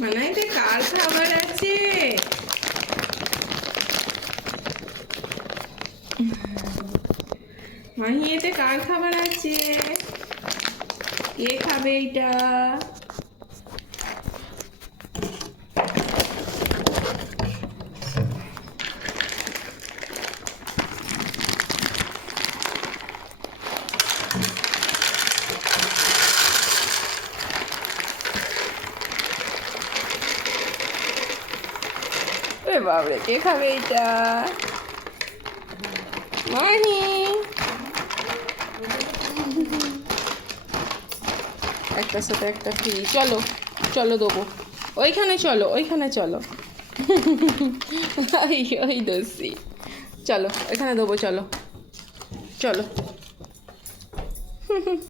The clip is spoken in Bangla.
মানে এটা কার খাবার আছে? মাহি এতে কার খাবার আছে? কে খাবে এটা এ বাবরে কে খাবে এটা মাহি একটা সাথে একটা ফ্রি চলো চলো দেবো ওইখানে চলো ওইখানে চলো ওই ওই দোষী চলো ওইখানে দেবো চলো চলো